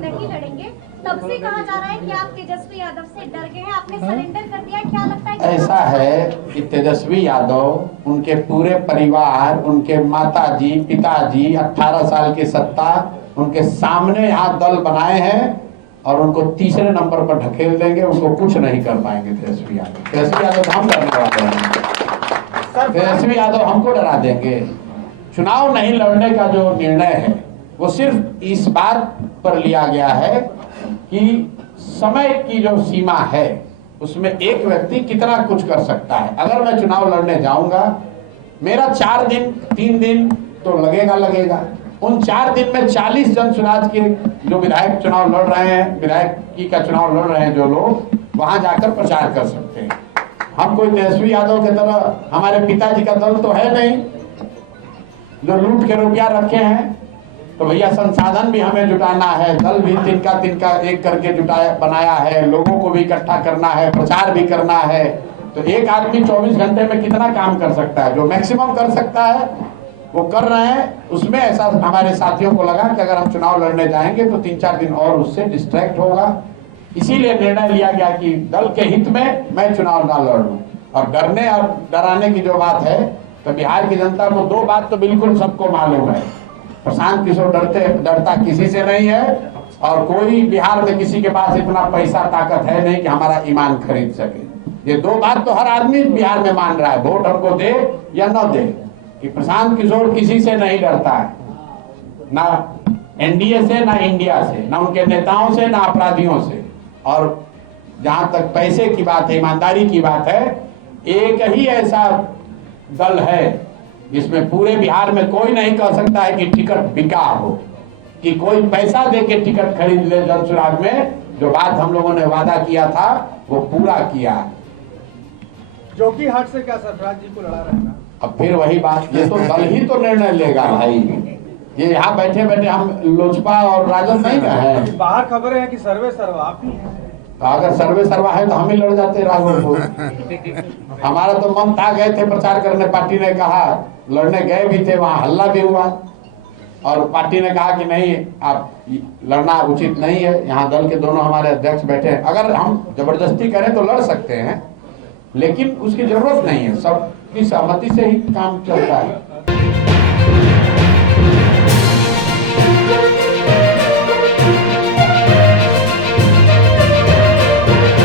नहीं लड़ेंगे। तब से कहा जा रहा है कि आप तेजस्वी यादव से डर गए हैं, आपने सरेंडर कर दिया, क्या लगता है? ऐसा है कि तेजस्वी यादव, उनके पूरे परिवार, उनके माताजी, पिताजी 18 साल की सत्ता उनके सामने यहाँ दल बनाए हैं और उनको तीसरे नंबर पर ढकेल देंगे, उनको कुछ नहीं कर पाएंगे तेजस्वी यादव। तेजस्वी यादव तो हम डरने वाले हैं, तेजस्वी यादव हमको डरा देंगे। चुनाव नहीं लड़ने का जो निर्णय है वो सिर्फ इस बात पर लिया गया है कि समय की जो सीमा है उसमें एक व्यक्ति कितना कुछ कर सकता है। अगर मैं चुनाव लड़ने जाऊंगा, मेरा 4 दिन 3 दिन तो लगेगा। उन 4 दिन में 40 जन स्वराज के जो विधायक चुनाव लड़ रहे हैं, विधायकी का चुनाव लड़ रहे हैं जो लोग, वहां जाकर प्रचार कर सकते हैं। हम कोई तेजस्वी यादव की तरह, हमारे पिताजी का दल तो है नहीं जो लूट के रुपया रखे हैं। तो भैया संसाधन भी हमें जुटाना है, दल भी तिनका एक करके जुटाया बनाया है, लोगों को भी इकट्ठा करना है, प्रचार भी करना है। तो एक आदमी 24 घंटे में कितना काम कर सकता है? जो मैक्सिमम कर सकता है वो कर रहे हैं। उसमें ऐसा हमारे साथियों को लगा कि अगर हम चुनाव लड़ने जाएंगे तो 3-4 दिन और उससे डिस्ट्रैक्ट होगा, इसीलिए निर्णय लिया गया कि दल के हित में मैं चुनाव ना लड़ूं। और डरने और डराने की जो बात है, तो बिहार की जनता को 2 बात तो बिल्कुल सबको मालूम है। प्रशांत किशोर डरता किसी से नहीं है, और कोई बिहार में किसी के पास इतना पैसा ताकत है नहीं कि हमारा ईमान खरीद सके। ये 2 बात तो हर आदमी बिहार में मान रहा है, वोट हमको दे या न दे, कि प्रशांत किशोर किसी से नहीं डरता है, ना एनडीए से, ना इंडिया से, ना उनके नेताओं से, ना अपराधियों से। और जहां तक पैसे की बात है, ईमानदारी की बात है, एक ही ऐसा दल है जिसमें पूरे बिहार में कोई नहीं कह सकता है कि टिकट बिका हो, कि कोई पैसा दे के टिकट खरीद ले। जन सुराग में जो बात हम लोगों ने वादा किया था वो पूरा किया। जोकीहाट से क्या सरफराज जी को लड़ा रहेगा? अब फिर वही बात, ये तो दल ही तो निर्णय लेगा भाई। ये यहाँ बैठे बैठे हम लोजपा और राजद नहीं कहे। बाहर खबरें हैं कि सर्वे सर्वा आप ही हैं। तो अगर सर्वे सर्वा है तो हम ही लड़ जाते राघोपुर। हमारा तो मन था, गए थे प्रचार करने, पार्टी ने कहा, लड़ने गए भी थे, वहां हल्ला भी हुआ और पार्टी ने कहा कि नहीं, आप लड़ना उचित नहीं है। यहाँ दल के दोनों हमारे अध्यक्ष बैठे हैं, अगर हम जबरदस्ती करें तो लड़ सकते हैं, लेकिन उसकी जरूरत नहीं है, सबकी सहमति से ही काम चलता है।